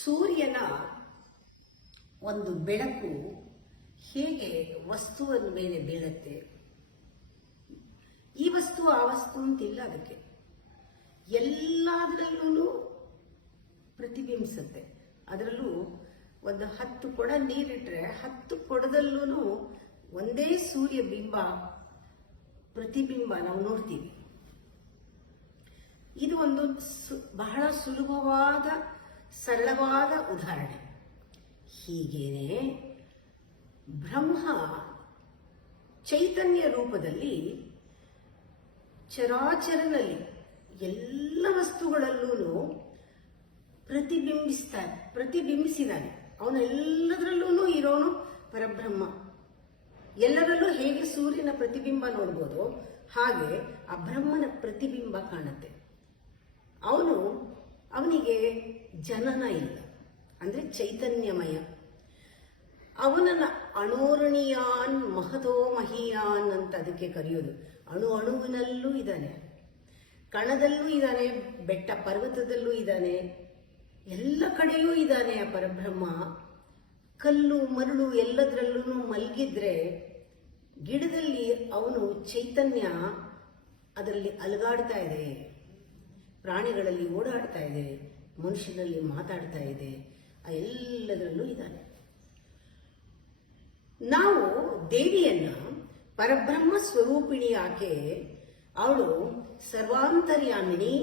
ಸೂರ್ಯನ ಒಂದು ಬೆಳಕು ಹೇಗೆ ವಸ್ತುವಿನ ಮೇಲೆ ಬೀಳುತ್ತೆ. ಈ ವಸ್ತು ಆ ವಸ್ತು ಅಂತಿಲ್ಲ, ಅದಕ್ಕೆ ಎಲ್ಲದರಲ್ಲೂ ಪ್ರತಿಬಿಂಬಿಸುತ್ತೆ. ಅದರಲ್ಲೂ ಒಂದು 10 ಕೊಡ ನೀರಿಟ್ರೆ 10 ಕೊಡದಲ್ಲೂ ಒಂದೇ ಸೂರ್ಯ ಬಿಂಬ ಪ್ರತಿಬಿಂಬ ನಾವು ನೋಡ್ತೀವಿ. ಇದು ಒಂದು ಬಹಳ ಸುಲಭವಾದ ಸರಳವಾದ ಉದಾಹರಣೆ. ಹೀಗೇನೆ ಬ್ರಹ್ಮ ಚೈತನ್ಯ ರೂಪದಲ್ಲಿ ಚರಾಚರನಲ್ಲಿ ಎಲ್ಲ ವಸ್ತುಗಳಲ್ಲೂ ಪ್ರತಿಬಿಂಬಿಸಿದಾನೆ. ಅವನೆಲ್ಲದರಲ್ಲೂ ಇರೋನು ಪರಬ್ರಹ್ಮ. ಎಲ್ಲರಲ್ಲೂ ಹೇಗೆ ಸೂರ್ಯನ ಪ್ರತಿಬಿಂಬ ನೋಡ್ಬೋದು, ಹಾಗೆ ಆ ಬ್ರಹ್ಮನ ಪ್ರತಿಬಿಂಬ ಕಾಣುತ್ತೆ. ಅವನಿಗೆ ಜನನ ಇಲ್ಲ, ಅಂದ್ರೆ ಚೈತನ್ಯಮಯ. ಅವನನ್ನ ಅಣೋರಣೀಯಾನ್ ಮಹತೋ ಮಹೀಯಾನ್ ಅಂತ ಅದಕ್ಕೆ ಕರೆಯೋದು. ಅಣುವಿನಲ್ಲೂ ಇದ್ದಾನೆ, ಕಣದಲ್ಲೂ ಇದ್ದಾನೆ, ಬೆಟ್ಟ ಪರ್ವತದಲ್ಲೂ ಇದ್ದಾನೆ, ಎಲ್ಲ ಕಡೆಯೂ ಇದ್ದಾನೆ ಆ ಪರಬ್ರಹ್ಮ. ಕಲ್ಲು ಮರಳು ಎಲ್ಲದರಲ್ಲೂ ಮಲಗಿದ್ರೆ ಗಿಡದಲ್ಲಿ ಅವನು ಚೈತನ್ಯ ಅದರಲ್ಲಿ ಅಲಗಾಡ್ತಾ ಇದೆ, ಪ್ರಾಣಿಗಳಲ್ಲಿ ಓಡಾಡ್ತಾ ಇದೆ, ಮನುಷ್ಯನಲ್ಲಿ ಮಾತಾಡ್ತಾ ಇದೆ, ಆ ಎಲ್ಲದರಲ್ಲೂ ಇದ್ದಾನೆ. ನಾವು ದೇವಿಯನ್ನ ಪರಬ್ರಹ್ಮ ಸ್ವರೂಪಿಣಿ ಆಕೆ, ಅವಳು ಸರ್ವಾಂತರ್ಯಾಮಿಣಿ,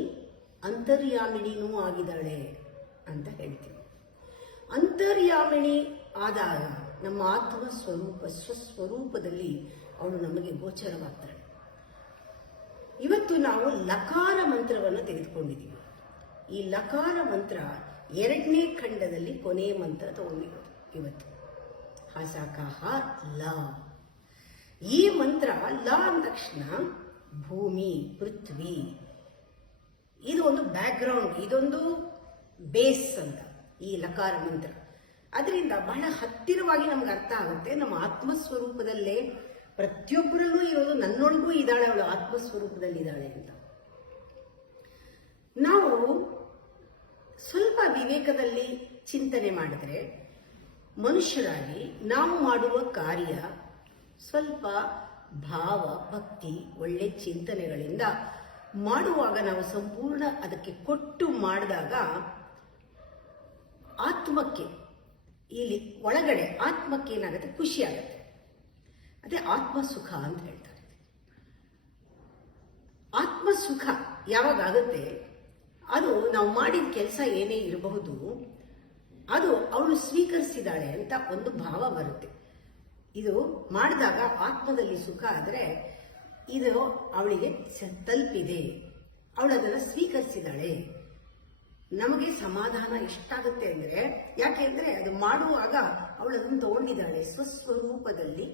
ಅಂತರ್ಯಾಮಿಣಿನೂ ಆಗಿದ್ದಾಳೆ ಅಂತ ಹೇಳ್ತೀವಿ. ಅಂತರ್ಯಾಮಿಣಿ ಆದಾಗ ನಮ್ಮ ಆತ್ಮ ಸ್ವರೂಪ ಸ್ವಸ್ವರೂಪದಲ್ಲಿ ಅವಳು ನಮಗೆ ಗೋಚರವಾಗ್ತಾಳೆ. ಇವತ್ತು ನಾವು ಲಕಾರ ಮಂತ್ರವನ್ನು ತೆಗೆದುಕೊಂಡಿದ್ದೀವಿ. ಈ ಲಕಾರ ಮಂತ್ರ 2ನೇ ಖಂಡದಲ್ಲಿ ಕೊನೆಯ ಮಂತ್ರ ತಗೊಂಡಿರೋದು ಇವತ್ತು. ಹಸಕಹ ಲ. ಈ ಮಂತ್ರ ಲ ಅಂದ ತಕ್ಷಣ ಭೂಮಿ, ಪೃಥ್ವಿ, ಇದು ಒಂದು ಬ್ಯಾಕ್ಗ್ರೌಂಡ್, ಇದೊಂದು ಬೇಸ್ ಅಂತ ಈ ಲಕಾರ ಮಂತ್ರ. ಅದರಿಂದ ಬಹಳ ಹತ್ತಿರವಾಗಿ ನಮ್ಗೆ ಅರ್ಥ ಆಗುತ್ತೆ. ನಮ್ಮ ಆತ್ಮಸ್ವರೂಪದಲ್ಲೇ ಪ್ರತಿಯೊಬ್ಬರಲ್ಲೂ ಇರೋದು, ನನ್ನೊಳಗೂ ಇದ್ದಾಳೆ ಅವಳು, ಆತ್ಮಸ್ವರೂಪದಲ್ಲಿ ಇದ್ದಾಳೆ ಅಂತ. ನಾವು ಸ್ವಲ್ಪ ವಿವೇಕದಲ್ಲಿ ಚಿಂತನೆ ಮಾಡಿದ್ರೆ, ಮನುಷ್ಯರಾಗಿ ನಾವು ಮಾಡುವ ಕಾರ್ಯ ಸ್ವಲ್ಪ ಭಾವ, ಭಕ್ತಿ, ಒಳ್ಳೆ ಚಿಂತನೆಗಳಿಂದ ಮಾಡುವಾಗ, ನಾವು ಸಂಪೂರ್ಣ ಅದಕ್ಕೆ ಕೊಟ್ಟು ಮಾಡಿದಾಗ ಆತ್ಮಕ್ಕೆ, ಇಲ್ಲಿ ಒಳಗಡೆ ಆತ್ಮಕ್ಕೆ ಏನಾಗುತ್ತೆ, ಖುಷಿ ಆಗುತ್ತೆ. ಅದೇ ಆತ್ಮ ಸುಖ ಅಂತ ಹೇಳ್ತಾರೆ. ಆತ್ಮ ಸುಖ ಯಾವಾಗ ಆಗುತ್ತೆ, ಅದು ನಾವು ಮಾಡಿದ ಕೆಲಸ ಏನೇ ಇರಬಹುದು, ಅದು ಅವಳು ಸ್ವೀಕರಿಸಿದಾಳೆ ಅಂತ ಒಂದು ಭಾವ ಬರುತ್ತೆ. ಇದು ಮಾಡಿದಾಗ ಆತ್ಮದಲ್ಲಿ ಸುಖ ಆದರೆ ಇದು ಅವಳಿಗೆ ತಲುಪಿದೆ, ಅವಳು ಅದನ್ನು ಸ್ವೀಕರಿಸಿದಾಳೆ. ನಮಗೆ ಸಮಾಧಾನ ಎಷ್ಟಾಗುತ್ತೆ ಅಂದರೆ, ಯಾಕೆಂದ್ರೆ ಅದು ಮಾಡುವಾಗ ಅವಳು ಅದನ್ನು ತಗೊಂಡಿದ್ದಾಳೆ. ಸ್ವಸ್ವರೂಪದಲ್ಲಿ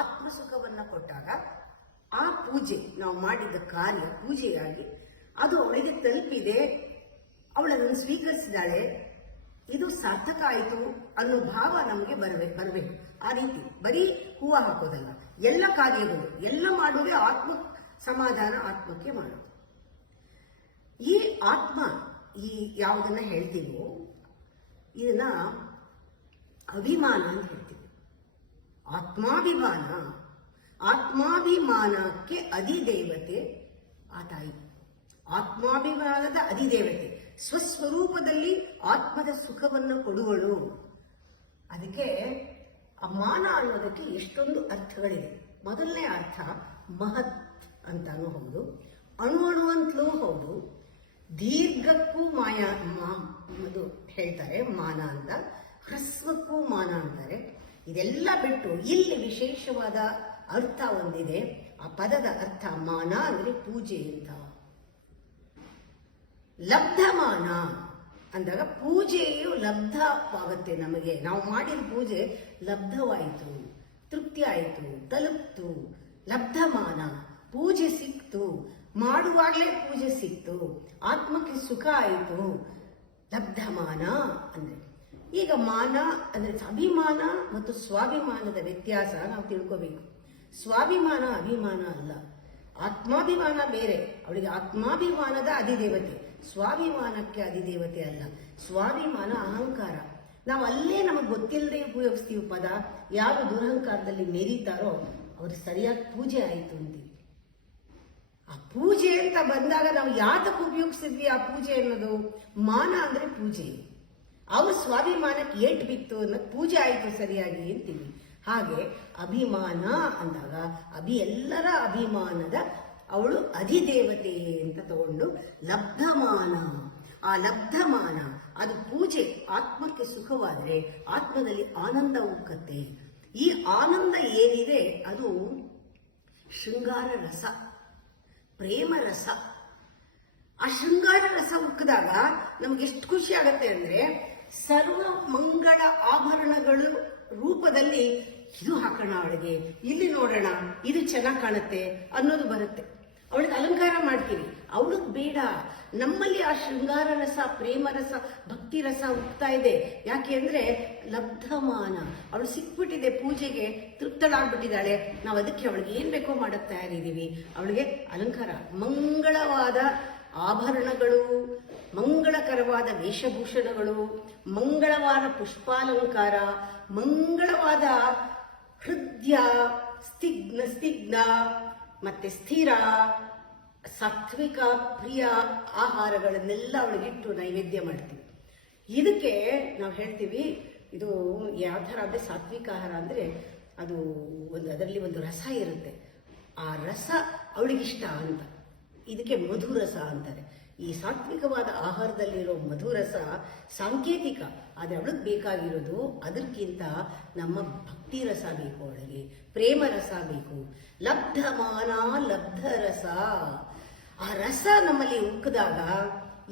ಆತ್ಮ ಸುಖವನ್ನ ಕೊಟ್ಟಾಗ ಆ ಪೂಜೆ, ನಾವು ಮಾಡಿದ ಕಾರ್ಯ ಪೂಜೆಯಾಗಿ ಅದು ಅವಳಿಗೆ ತಲುಪಿದೆ, ಅವಳದನ್ನು ಸ್ವೀಕರಿಸಿದಾಳೆ, ಇದು ಸಾರ್ಥಕ ಆಯಿತು ಅನ್ನೋ ಭಾವ ನಮಗೆ ಬರಬೇಕು. ಆ ರೀತಿ ಬರೀ ಹೂವು ಹಾಕೋದಲ್ಲ, ಎಲ್ಲ ಕಾರ್ಯಗಳು ಎಲ್ಲ ಮಾಡುವುದೇ ಆತ್ಮ ಸಮಾಧಾನ, ಆತ್ಮಕ್ಕೆ ಮಾಡೋದು. ಈ ಆತ್ಮ, ಈ ಯಾವುದನ್ನ ಹೇಳ್ತೀವೋ ಇದನ್ನ ಅಭಿಮಾನ ಅಂತ ಹೇಳ್ತೀವಿ. ಆತ್ಮಾಭಿಮಾನ, ಆತ್ಮಾಭಿಮಾನಕ್ಕೆ ಅಧಿದೇವತೆ ಆ ತಾಯಿ. ಆತ್ಮಾಭಿಮಾನದ ಅಧಿದೇವತೆ, ಸ್ವಸ್ವರೂಪದಲ್ಲಿ ಆತ್ಮದ ಸುಖವನ್ನು ಕೊಡುವಳು. ಅದಕ್ಕೆ ಮಾನ ಅನ್ನೋದಕ್ಕೆ ಎಷ್ಟೊಂದು ಅರ್ಥಗಳಿದೆ. ಮೊದಲನೇ ಅರ್ಥ ಮಹತ್ ಅಂತಾನೂ ಹೌದು, ಅಣು ಅಂತಲೂ ಹೌದು, ದೀರ್ಘಕ್ಕೂ ಅದು ಹೇಳ್ತಾರೆ ಮಾನ ಅಂತ, ಹ್ರಸ್ವಕ್ಕೂ ಮಾನ ಅಂತಾರೆ. ಇದೆಲ್ಲ ಬಿಟ್ಟು ಇಲ್ಲಿ ವಿಶೇಷವಾದ ಅರ್ಥ ಒಂದಿದೆ. ಆ ಪದದ ಅರ್ಥ ಮಾನ ಅಂದ್ರೆ ಪೂಜೆ ಅಂತ. ಲಬ್ಧಮಾನ ಅಂದಾಗ ಪೂಜೆಯು ಲಬ್ಧವಾಗುತ್ತೆ ನಮಗೆ. ನಾವು ಮಾಡಿದ ಪೂಜೆ ಲಬ್ಧವಾಯಿತು, ತೃಪ್ತಿ ಆಯಿತು, ತಲುಪ್ತು. ಲಬ್ಧಮಾನ, ಪೂಜೆ ಸಿಕ್ತು, ಮಾಡುವಾಗಲೇ ಪೂಜೆ ಸಿಕ್ತು, ಆತ್ಮಕ್ಕೆ ಸುಖ ಆಯಿತು, ಲಬ್ಧಮಾನ ಅಂದ್ರೆ. ಈಗ ಮಾನ ಅಂದ್ರೆ ಅಭಿಮಾನ ಮತ್ತು ಸ್ವಾಭಿಮಾನದ ವ್ಯತ್ಯಾಸ ನಾವು ತಿಳ್ಕೋಬೇಕು. ಸ್ವಾಭಿಮಾನ ಅಭಿಮಾನ ಅಲ್ಲ, ಆತ್ಮಾಭಿಮಾನ ಬೇರೆ. ಅವಳಿಗೆ ಆತ್ಮಾಭಿಮಾನದ ಅಧಿದೇವತೆ, ಸ್ವಾಭಿಮಾನಕ್ಕೆ ಅಧಿದೇವತೆ ಅಲ್ಲ. ಸ್ವಾಭಿಮಾನ ಅಹಂಕಾರ. ನಾವು ಅಲ್ಲೇ ನಮಗೆ ಗೊತ್ತಿಲ್ಲದೆ ಉಪಯೋಗಿಸ್ತೀವಿ ಪದ. ಯಾರು ದುರಹಂಕಾರದಲ್ಲಿ ಮೆರೀತಾರೋ ಅವ್ರು ಸರಿಯಾಗಿ ಪೂಜೆ ಆಯಿತು ಅಂತೀವಿ. ಆ ಪೂಜೆ ಅಂತ ಬಂದಾಗ ನಾವು ಯಾತಕ್ಕೆ ಉಪಯೋಗಿಸಿದ್ವಿ ಆ ಪೂಜೆ ಅನ್ನೋದು? ಮಾನ ಅಂದ್ರೆ ಪೂಜೆ. ಅವ್ರ ಸ್ವಾಭಿಮಾನಕ್ಕೆ ಏಟ್ ಬಿತ್ತು ಅನ್ನೋ ಪೂಜೆ ಆಯಿತು ಸರಿಯಾಗಿ ಅಂತೀವಿ. ಹಾಗೆ ಅಭಿಮಾನ ಅಂದಾಗ ಎಲ್ಲರ ಅಭಿಮಾನದ ಅವಳು ಅಧಿದೇವತೆ ಅಂತ ತಗೊಂಡು ಲಬ್ಧಮಾನ. ಆ ಲಬ್ಧಮಾನ ಅದು ಪೂಜೆ. ಆತ್ಮಕ್ಕೆ ಸುಖವಾದರೆ ಆತ್ಮದಲ್ಲಿ ಆನಂದ ಉಕ್ಕತ್ತೆ. ಈ ಆನಂದ ಏನಿದೆ ಅದು ಶೃಂಗಾರ ರಸ, ಪ್ರೇಮ ರಸ. ಆ ಶೃಂಗಾರ ರಸ ಉಕ್ಕಿದಾಗ ನಮ್ಗೆ ಎಷ್ಟು ಖುಷಿ ಆಗತ್ತೆ ಅಂದ್ರೆ, ಸರ್ವ ಮಂಗಳ ಆಭರಣಗಳು ರೂಪದಲ್ಲಿ ಇದು ಹಾಕೋಣ ಅವಳಿಗೆ, ಇಲ್ಲಿ ನೋಡೋಣ, ಇದು ಚೆನ್ನಾಗಿ ಕಾಣುತ್ತೆ ಅನ್ನೋದು ಬರುತ್ತೆ. ಅವಳಿಗೆ ಅಲಂಕಾರ ಮಾಡ್ತೀವಿ. ಅವಳಿಗೆ ಬೇಡ. ನಮ್ಮಲ್ಲಿ ಆ ಶೃಂಗಾರ ರಸ, ಪ್ರೇಮ ರಸ, ಭಕ್ತಿ ರಸ ಉಕ್ತಾ ಇದೆ. ಯಾಕೆ ಅಂದ್ರೆ ಲಬ್ಧಮಾನ. ಅವಳು ಸಿಕ್ಬಿಟ್ಟಿದೆ, ಪೂಜೆಗೆ ತೃಪ್ತಳಾಗ್ಬಿಟ್ಟಿದ್ದಾಳೆ. ನಾವು ಅದಕ್ಕೆ ಅವಳಿಗೆ ಏನ್ ಬೇಕೋ ಮಾಡಕ್ ತಯಾರಿದ್ದೀವಿ. ಅವಳಿಗೆ ಅಲಂಕಾರ, ಮಂಗಳವಾದ ಆಭರಣಗಳು, ಮಂಗಳಕರವಾದ ವೇಷಭೂಷಣಗಳು, ಮಂಗಳವಾದ ಪುಷ್ಪಾಲಂಕಾರ, ಮಂಗಳವಾದ ಹೃದಯ, ಸ್ನಿಗ್ಧ ಮತ್ತೆ ಸ್ಥಿರ ಸಾತ್ವಿಕ ಪ್ರಿಯ ಆಹಾರಗಳನ್ನೆಲ್ಲ ಅವಳಿಗಿಟ್ಟು ನೈವೇದ್ಯ ಮಾಡ್ತೀವಿ. ಇದಕ್ಕೆ ನಾವು ಹೇಳ್ತೀವಿ, ಇದು ಯಾವ ಥರ ಅಂದರೆ ಸಾತ್ವಿಕ ಆಹಾರ ಅಂದರೆ ಅದು ಅದರಲ್ಲಿ ಒಂದು ರಸ ಇರುತ್ತೆ. ಆ ರಸ ಅವಳಿಗಿಷ್ಟ ಅಂತ. ಇದಕ್ಕೆ ಮಧುರಸ ಅಂತಾರೆ. ಈ ಸಾತ್ವಿಕವಾದ ಆಹಾರದಲ್ಲಿರೋ ಮಧುರಸ ಸಾಂಕೇತಿಕ. ಆದರೆ ಅವಳಿಗೆ ಬೇಕಾಗಿರೋದು ಅದಕ್ಕಿಂತ ನಮ್ಮ ಭಕ್ತಿ ರಸ ಬೇಕು, ಅವಳಿಗೆ ಪ್ರೇಮ ರಸ ಬೇಕು. ಲಬ್ಧಮಾನ ಲಬ್ಧ ರಸ. ಆ ರಸ ನಮ್ಮಲ್ಲಿ ಉಕ್ಕಿದಾಗ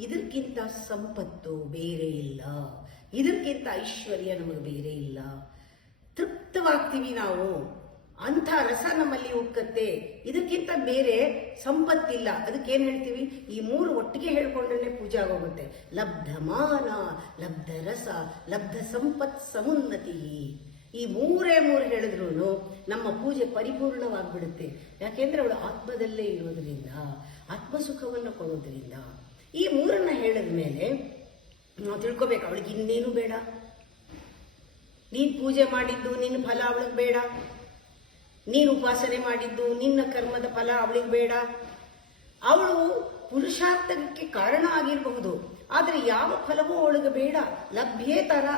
ಇದಕ್ಕಿಂತ ಸಂಪತ್ತು ಬೇರೆ ಇಲ್ಲ, ಇದಕ್ಕಿಂತ ಐಶ್ವರ್ಯ ನಮಗೆ ಬೇರೆ ಇಲ್ಲ. ತೃಪ್ತವಾಗ್ತೀವಿ ನಾವು. ಅಂಥ ರಸ ನಮ್ಮಲ್ಲಿ ಉಕ್ಕತ್ತೆ. ಇದಕ್ಕಿಂತ ಬೇರೆ ಸಂಪತ್ತಿಲ್ಲ. ಅದಕ್ಕೇನು ಹೇಳ್ತೀವಿ? ಈ ಮೂರು ಒಟ್ಟಿಗೆ ಹೇಳ್ಕೊಂಡ್ರೆ ಪೂಜೆ ಆಗೋಗುತ್ತೆ. ಲಬ್ಧಮಾನ, ಲಬ್ಧ ರಸ, ಲಬ್ಧ ಸಂಪತ್ ಸಮುನ್ನತಿ. ಈ ಮೂರೇ ಹೇಳಿದ್ರು ನಮ್ಮ ಪೂಜೆ ಪರಿಪೂರ್ಣವಾಗ್ಬಿಡುತ್ತೆ. ಯಾಕೆಂದ್ರೆ ಅವಳು ಆತ್ಮದಲ್ಲೇ ಇರೋದ್ರಿಂದ, ಆತ್ಮಸುಖವನ್ನು ಕೊಡೋದ್ರಿಂದ. ಈ ಮೂರನ್ನ ಹೇಳಿದ ಮೇಲೆ ನಾವು ತಿಳ್ಕೊಬೇಕು, ಅವಳಿಗೆ ಇನ್ನೇನು ಬೇಡ. ನೀನ್ ಪೂಜೆ ಮಾಡಿದ್ದು ನಿನ್ನ ಫಲ ಅವಳಿಗೆ ಬೇಡ. ನೀನು ಉಪಾಸನೆ ಮಾಡಿದ್ದು ನಿನ್ನ ಕರ್ಮದ ಫಲ ಅವಳಿಗೆ ಬೇಡ. ಅವಳು ಪುರುಷಾರ್ಥಕ್ಕೆ ಕಾರಣ ಆಗಿರಬಹುದು, ಆದರೆ ಯಾವ ಫಲವೂ ಅವಳಿಗೆ ಬೇಡ. ಲಭ್ಯೇತರ.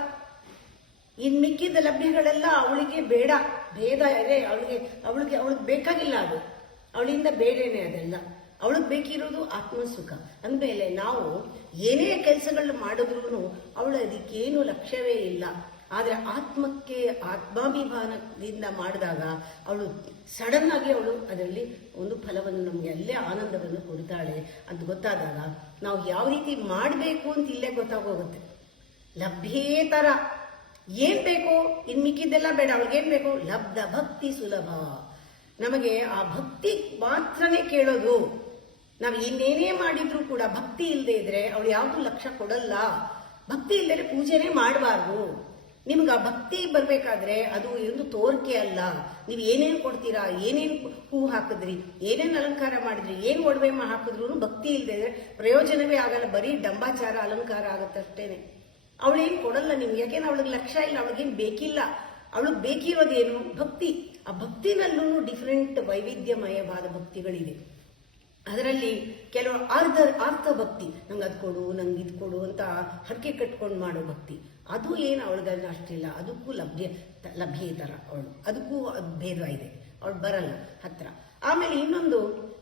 ಇನ್ ಮಿಕ್ಕಿದ ಲಭ್ಯಗಳೆಲ್ಲ ಅವಳಿಗೆ ಬೇಡ. ಭೇದ ಇದೆ ಅವಳಿಗೆ ಬೇಕಾಗಿಲ್ಲ. ಅದು ಅವಳಿಂದ ಬೇಡೇನೆ ಅದೆಲ್ಲ. ಅವಳಿಗೆ ಬೇಕಿರೋದು ಆತ್ಮಸುಖ. ಅಂದಮೇಲೆ ನಾವು ಏನೇ ಕೆಲಸಗಳನ್ನ ಮಾಡಿದ್ರು ಅವಳು ಅದಕ್ಕೇನು ಲಕ್ಷ್ಯವೇ ಇಲ್ಲ. ಆದರೆ ಆತ್ಮಕ್ಕೆ ಆತ್ಮಾಭಿಮಾನದಿಂದ ಮಾಡಿದಾಗ ಅವಳು ಸಡನ್ ಆಗಿ ಅವಳು ಅದರಲ್ಲಿ ಒಂದು ಫಲವನ್ನು, ನಮಗೆ ಅಲ್ಲೇ ಆನಂದವನ್ನು ಕೊಡ್ತಾಳೆ ಅಂತ ಗೊತ್ತಾದಾಗ ನಾವು ಯಾವ ರೀತಿ ಮಾಡಬೇಕು ಅಂತ ಇಲ್ಲೇ ಗೊತ್ತಾಗೋಗುತ್ತೆ. ಲಭ್ಯೇತರ. ಏನ್ ಬೇಕು? ಇನ್ ಮಿಕ್ಕಿದ್ದೆಲ್ಲ ಬೇಡ. ಅವಳಿಗೇನ್ ಬೇಕು? ಲಬ್ಧ ಭಕ್ತಿ ಸುಲಭ. ನಮಗೆ ಆ ಭಕ್ತಿ ಮಾತ್ರನೇ ಕೇಳೋದು. ನಾವು ಇನ್ನೇನೇ ಮಾಡಿದ್ರು ಕೂಡ ಭಕ್ತಿ ಇಲ್ಲದೆ ಇದ್ರೆ ಅವಳು ಯಾವ್ದು ಲಕ್ಷ್ಯ ಕೊಡಲ್ಲ. ಭಕ್ತಿ ಇಲ್ಲದೆ ಪೂಜೆನೇ ಮಾಡಬಾರ್ದು. ನಿಮ್ಗೆ ಆ ಭಕ್ತಿ ಬರ್ಬೇಕಾದ್ರೆ ಅದು ಒಂದು ತೋರಿಕೆ ಅಲ್ಲ. ನೀವು ಏನೇನು ಕೊಡ್ತೀರಾ, ಏನೇನು ಹೂ ಹಾಕಿದ್ರಿ, ಏನೇನು ಅಲಂಕಾರ ಮಾಡಿದ್ರಿ, ಏನು ಒಡವೆ ಹಾಕಿದ್ರು ಭಕ್ತಿ ಇಲ್ಲದೆ ಪ್ರಯೋಜನವೇ ಆಗಲ್ಲ. ಬರೀ ಡಂಬಾಚಾರ ಅಲಂಕಾರ ಆಗತ್ತಷ್ಟೇನೆ. ಅವಳೇನು ಕೊಡಲ್ಲ ನಿಮ್ಗೆ. ಯಾಕೆಂದ್ರೆ ಅವಳಿಗೆ ಲಕ್ಷ್ಯ ಇಲ್ಲ, ಅವಳಿಗೇನು ಬೇಕಿಲ್ಲ. ಅವಳಿಗೆ ಬೇಕಿರೋದೇನು? ಭಕ್ತಿ. ಆ ಭಕ್ತಿನಲ್ಲೂ ಡಿಫ್ರೆಂಟ್ ವೈವಿಧ್ಯಮಯವಾದ ಭಕ್ತಿಗಳಿದೆ. ಅದರಲ್ಲಿ ಕೆಲವು ಅರ್ಥ ಭಕ್ತಿ, ನಂಗೆ ಅದು ಕೊಡು, ನಂಗೆ ಇದು ಕೊಡು ಅಂತ ಹರಕೆ ಕಟ್ಕೊಂಡು ಮಾಡೋ ಭಕ್ತಿ, ಅದು ಏನು ಅವಳಿಗೆ ಅಷ್ಟಿಲ್ಲ. ಅದಕ್ಕೂ ಲಭ್ಯೇತರ ಅವಳು. ಅದಕ್ಕೂ ಭೇದ ಇದೆ. ಅವಳು ಬರಲ್ಲ ಹತ್ರ. ಆಮೇಲೆ ಇನ್ನೊಂದು,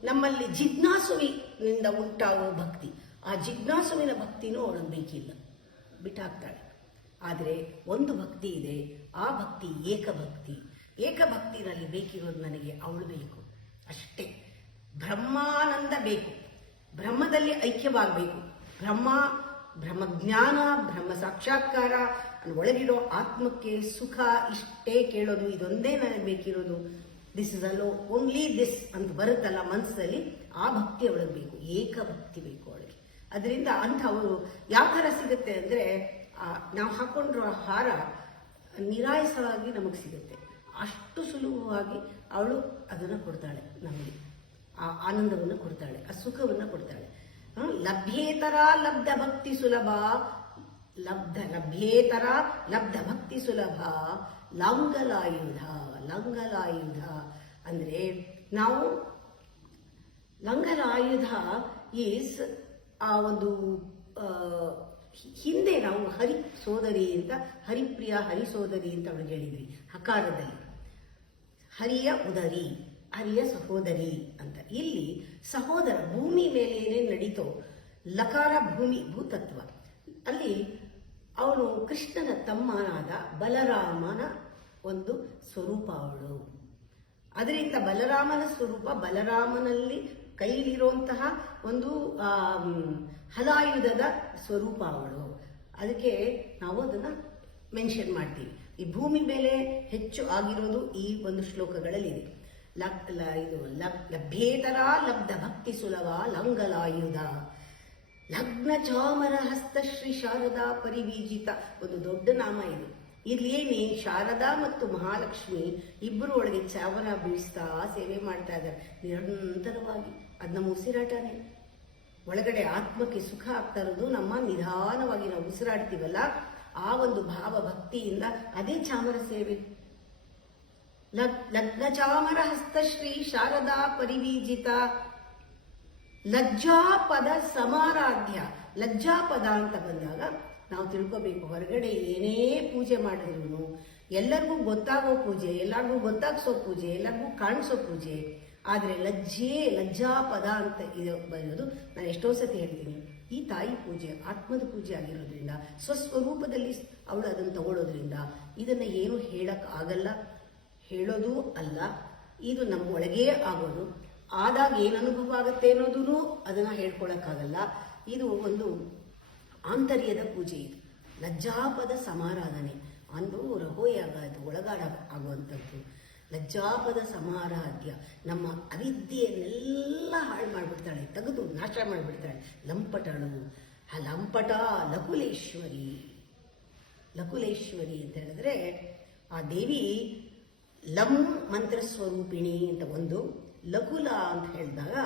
ನಮ್ಮಲ್ಲಿ ಜಿಜ್ಞಾಸುವಿನಿಂದ ಉಂಟಾಗುವ ಭಕ್ತಿ. ಆ ಜಿಜ್ಞಾಸುವಿನ ಭಕ್ತಿನೂ ಅವಳಿಗೆ ಬೇಕಿಲ್ಲ, ಬಿಟ್ಟಾಕ್ತಾಳೆ. ಆದರೆ ಒಂದು ಭಕ್ತಿ ಇದೆ, ಆ ಭಕ್ತಿ ಏಕಭಕ್ತಿ. ಏಕಭಕ್ತಿನಲ್ಲಿ ಬೇಕಿರೋದು ನನಗೆ ಅವಳು ಬೇಕು ಅಷ್ಟೇ. ಬ್ರಹ್ಮಾನಂದ ಬೇಕು, ಬ್ರಹ್ಮದಲ್ಲಿ ಐಕ್ಯವಾಗಬೇಕು. ಬ್ರಹ್ಮಜ್ಞಾನ, ಬ್ರಹ್ಮ ಸಾಕ್ಷಾತ್ಕಾರ, ಒಳಗಿರೋ ಆತ್ಮಕ್ಕೆ ಸುಖ, ಇಷ್ಟೇ ಕೇಳೋದು. ಇದೊಂದೇ ನನಗೆ ಬೇಕಿರೋದು. This is also only this ಅಂತ ಬರುತ್ತಲ್ಲ ಮನಸ್ಸಲ್ಲಿ, ಆ ಭಕ್ತಿ ಅವಳಿಗೆ ಬೇಕು. ಏಕಭಕ್ತಿ ಬೇಕು ಅವಳಿಗೆ. ಅದರಿಂದ ಅಂಥವರು ಯಾವ ಥರ ಸಿಗುತ್ತೆ ಅಂದರೆ, ನಾವು ಹಾಕೊಂಡ್ರೋ ಹಾರ ನಿರಾಯಸವಾಗಿ ನಮಗೆ ಸಿಗುತ್ತೆ. ಅಷ್ಟು ಸುಲಭವಾಗಿ ಅವಳು ಅದನ್ನು ಕೊಡ್ತಾಳೆ ನಮಗೆ. ಆ ಆನಂದವನ್ನು ಕೊಡ್ತಾಳೆ, ಆ ಸುಖವನ್ನು ಕೊಡ್ತಾಳೆ. ಲಭ್ಯೇತರ ಲಬ್ಧ ಭಕ್ತಿ ಸುಲಭ ಲಭ್ಯೇತರ ಲಬ್ಧ ಭಕ್ತಿ ಸುಲಭ ಲಂಗಲಾಯುಧ. ಲಂಗಲಾಯುಧ ಅಂದ್ರೆ ನಾವು ಲಂಗಲಾಯುಧ ಈಸ್ ಆ ಒಂದು ಹಿಂದೆ ನಾವು ಹರಿ ಸೋದರಿ ಅಂತ, ಹರಿಪ್ರಿಯ ಹರಿ ಸೋದರಿ ಅಂತ ಅವಳಿಗೆ ಹೇಳಿದ್ವಿ ಹಕಾರದಲ್ಲಿ. ಹರಿಯ ಉದರಿ, ಹರಿಯ ಸಹೋದರಿ ಅಂತ. ಇಲ್ಲಿ ಸಹೋದರ, ಭೂಮಿ ಮೇಲೆ ಏನೇನು ನಡೀತೋ, ಲಕಾರ ಭೂಮಿ ಭೂತತ್ವ, ಅಲ್ಲಿ ಅವನು ಕೃಷ್ಣನ ತಮ್ಮನಾದ ಬಲರಾಮನ ಒಂದು ಸ್ವರೂಪ ಅವಳು. ಅದರಿಂದ ಬಲರಾಮನ ಸ್ವರೂಪ, ಬಲರಾಮನಲ್ಲಿ ಕೈಲಿರುವಂತಹ ಒಂದು ಹಲಾಯುಧದ ಸ್ವರೂಪ ಅವಳು. ಅದಕ್ಕೆ ನಾವು ಅದನ್ನ ಮೆನ್ಷನ್ ಮಾಡ್ತೀವಿ. ಈ ಭೂಮಿ ಮೇಲೆ ಹೆಚ್ಚು ಆಗಿರೋದು ಈ ಒಂದು ಶ್ಲೋಕಗಳಲ್ಲಿದೆ. ಇದು ಲಭ್ಯೇತರ ಲಬ್ಧ ಭಕ್ತಿ ಸುಲಭ ಲಂಗಲಾಯುಧ ಲಗ್ನ ಚಾಮರ ಹಸ್ತ ಶ್ರೀ ಶಾರದಾ ಪರಿವೀಜಿತ. ಒಂದು ದೊಡ್ಡ ನಾಮ ಇದು. ಇಲ್ಲೇನೆ ಶಾರದಾ ಮತ್ತು ಮಹಾಲಕ್ಷ್ಮಿ ಇಬ್ಬರು ಒಳಗೆ ಚಾಮರ ಬೀಳಿಸ್ತಾ ಸೇವೆ ಮಾಡ್ತಾ ಇದ್ದಾರೆ ನಿರಂತರವಾಗಿ. ಅದು ನಮ್ಮ ಉಸಿರಾಟನೇ. ಒಳಗಡೆ ಆತ್ಮಕ್ಕೆ ಸುಖ ಆಗ್ತಾ ಇರೋದು ನಮ್ಮ ನಿಧಾನವಾಗಿ ನಾವು ಉಸಿರಾಡ್ತೀವಲ್ಲ, ಆ ಒಂದು ಭಾವ ಭಕ್ತಿಯಿಂದ ಅದೇ ಚಾಮರ ಸೇವೆ. ಲಗ್ನ ಚಾಮರ ಹಸ್ತಶ್ರೀ ಶಾರದಾ ಪರಿವೀಜಿತ ಲಜ್ಜಾಪದ ಸಮಾರಾಧ್ಯ. ಲಜ್ಜಾಪದ ಅಂತ ಬಂದಾಗ ನಾವು ತಿಳ್ಕೋಬೇಕು, ಹೊರಗಡೆ ಏನೇ ಪೂಜೆ ಮಾಡಿದ್ರು ಎಲ್ಲರಿಗೂ ಗೊತ್ತಾಗೋ ಪೂಜೆ, ಎಲ್ಲರಿಗೂ ಗೊತ್ತಾಗ್ಸೋ ಪೂಜೆ, ಎಲ್ಲರಿಗೂ ಕಾಣಿಸೋ ಪೂಜೆ. ಆದರೆ ಲಜ್ಜಾಪದ ಅಂತ ಬರೋದು ನಾನು ಎಷ್ಟೋ ಸತಿ ಹೇಳ್ತೀನಿ. ಈ ತಾಯಿ ಪೂಜೆ ಆತ್ಮದ ಪೂಜೆ ಆಗಿರೋದ್ರಿಂದ, ಸ್ವಸ್ವರೂಪದಲ್ಲಿ ಅವಳು ಅದನ್ನು ತಗೊಳ್ಳೋದ್ರಿಂದ ಇದನ್ನು ಏನು ಹೇಳಕ್ ಆಗಲ್ಲ, ಹೇಳೋದು ಅಲ್ಲ. ಇದು ನಮ್ಮ ಒಳಗೇ ಆಗೋದು. ಆದಾಗ ಏನು ಅನುಭವ ಆಗುತ್ತೆ ಅನ್ನೋದೂ ಅದನ್ನು ಹೇಳ್ಕೊಳಕ್ಕಾಗಲ್ಲ. ಇದು ಒಂದು ಆಂತರ್ಯದ ಪೂಜೆ. ಇದು ಲಜ್ಜಾಪದ ಸಮಾರಾಧನೆ. ಅಂದು ರಹೋಯಾಗ ಇದು ಒಳಗಾಡ ಆಗುವಂಥದ್ದು. ಲಜ್ಜಾಪದ ಸಮಾರಾಧ್ಯ. ನಮ್ಮ ಅವಿದ್ಯೆಯನ್ನೆಲ್ಲ ಹಾಳು ಮಾಡಿಬಿಡ್ತಾಳೆ, ತೆಗೆದು ನಾಶ ಮಾಡಿಬಿಡ್ತಾಳೆ. ಲಂಪಟಳು. ಆ ಲಂಪಟ ಲಕುಲೇಶ್ವರಿ. ಲಕುಲೇಶ್ವರಿ ಅಂತ ಹೇಳಿದ್ರೆ ಆ ದೇವಿ ಲಂ ಮಂತ್ರ ಸ್ವರೂಪಿಣಿ ಅಂತ ಒಂದು, ಲಕುಲ ಅಂತ ಹೇಳಿದಾಗ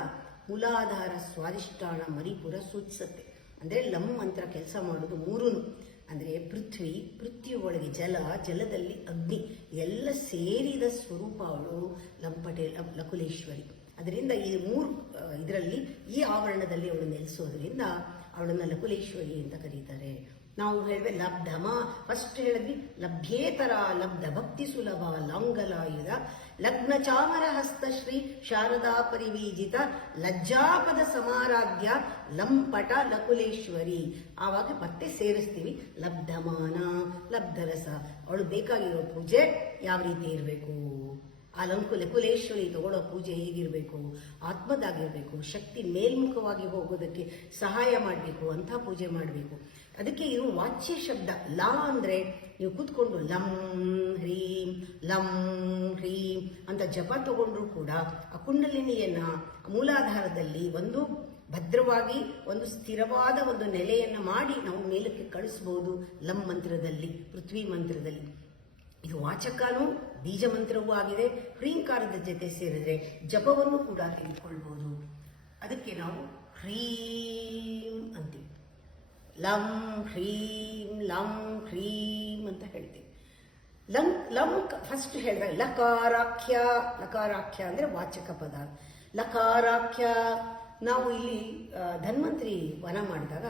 ಮೂಲಾಧಾರ ಸ್ವಾದಿಷ್ಠಾನ ಮರಿಪುರ ಸೂಚಿಸುತ್ತೆ. ಅಂದರೆ ಲಂ ಮಂತ್ರ ಕೆಲಸ ಮಾಡೋದು ಮೂರೂನು. ಅಂದರೆ ಪೃಥ್ವಿ, ಪೃಥ್ವಿ ಒಳಗೆ ಜಲ, ಜಲದಲ್ಲಿ ಅಗ್ನಿ, ಎಲ್ಲ ಸೇರಿದ ಸ್ವರೂಪ ಅವಳು ಲಂಪಟೆ ಲಕುಲೇಶ್ವರಿ. ಅದರಿಂದ ಈ ಮೂರು ಇದರಲ್ಲಿ ಈ ಆವರಣದಲ್ಲಿ ಅವಳು ನೆಲೆಸೋದ್ರಿಂದ ಅವಳನ್ನು ಲಕುಲೇಶ್ವರಿ ಅಂತ ಕರೀತಾರೆ. ನಾವು ಹೇಳಿದ್ರೆ ಲಬ್ಧಮ ಫಸ್ಟ್ ಹೇಳಿದ್ವಿ, ಲಭ್ಯೇತರ ಲಬ್ಧ ಭಕ್ತಿ ಸುಲಭ ಲಾಂಗಲಾಯುಧ ಲಗ್ನ ಚಾಮರ ಹಸ್ತ ಶ್ರೀ ಶಾರದಾ ಪರಿವೀಜಿತ ಲಜ್ಜಾಪದ ಸಮಾರಾಧ್ಯ ಲಂಪಟ ಲಕುಲೇಶ್ವರಿ. ಆವಾಗ ಮತ್ತೆ ಸೇರಿಸ್ತೀವಿ ಲಬ್ಧಮಾನ ಲಬ್ಧರಸ. ಅವಳು ಬೇಕಾಗಿರೋ ಪೂಜೆ ಯಾವ ರೀತಿ ಇರಬೇಕು, ಆ ಲಕುಲೇಶ್ವರಿ ತಗೊಳ್ಳೋ ಪೂಜೆ ಹೇಗಿರಬೇಕು, ಆತ್ಮದಾಗಿರ್ಬೇಕು, ಶಕ್ತಿ ಮೇಲ್ಮುಖವಾಗಿ ಹೋಗೋದಕ್ಕೆ ಸಹಾಯ ಮಾಡಬೇಕು ಅಂತ ಪೂಜೆ ಮಾಡಬೇಕು. ಅದಕ್ಕೆ ಇದು ವಾಚ್ಯ ಶಬ್ದ. ಲಾ ಅಂದ್ರೆ ನೀವು ಕೂತ್ಕೊಂಡು ಲಂ ಹ್ರೀಂ ಲಂ ಹ್ರೀಂ ಅಂತ ಜಪ ತಗೊಂಡ್ರು ಕೂಡ ಆ ಕುಂಡಲಿನಿಯನ್ನ ಮೂಲಾಧಾರದಲ್ಲಿ ಒಂದು ಭದ್ರವಾಗಿ ಒಂದು ಸ್ಥಿರವಾದ ಒಂದು ನೆಲೆಯನ್ನು ಮಾಡಿ ನಾವು ಮೇಲಕ್ಕೆ ಕಳಿಸ್ಬೋದು. ಲಂ ಮಂತ್ರದಲ್ಲಿ, ಪೃಥ್ವಿ ಮಂತ್ರದಲ್ಲಿ. ಇದು ವಾಚಕನೂ ಬೀಜ ಮಂತ್ರವೂ ಆಗಿದೆ. ಹ್ರೀಂಕಾರದ ಜೊತೆ ಸೇರಿದ್ರೆ ಜಪವನ್ನು ಕೂಡ ತೆಗೆದುಕೊಳ್ಬಹುದು. ಅದಕ್ಕೆ ನಾವು ಹ್ರೀಂ ಅಂತೀವಿ. ಲಂ ಹ್ರೀಂ ಲಂ ಹ್ರೀಂ ಅಂತ ಹೇಳ್ತೀವಿ. ಲಂ ಫಸ್ಟ್ ಹೇಳಿದಾಗ ಲಕಾರಾಖ್ಯ. ಲಕಾರಾಖ್ಯ ಅಂದ್ರೆ ವಾಚಕ ಪದ. ಲಕಾರಾಖ್ಯ. ನಾವು ಇಲ್ಲಿ ಧನ್ವಂತರಿ ವನ ಮಾಡಿದಾಗ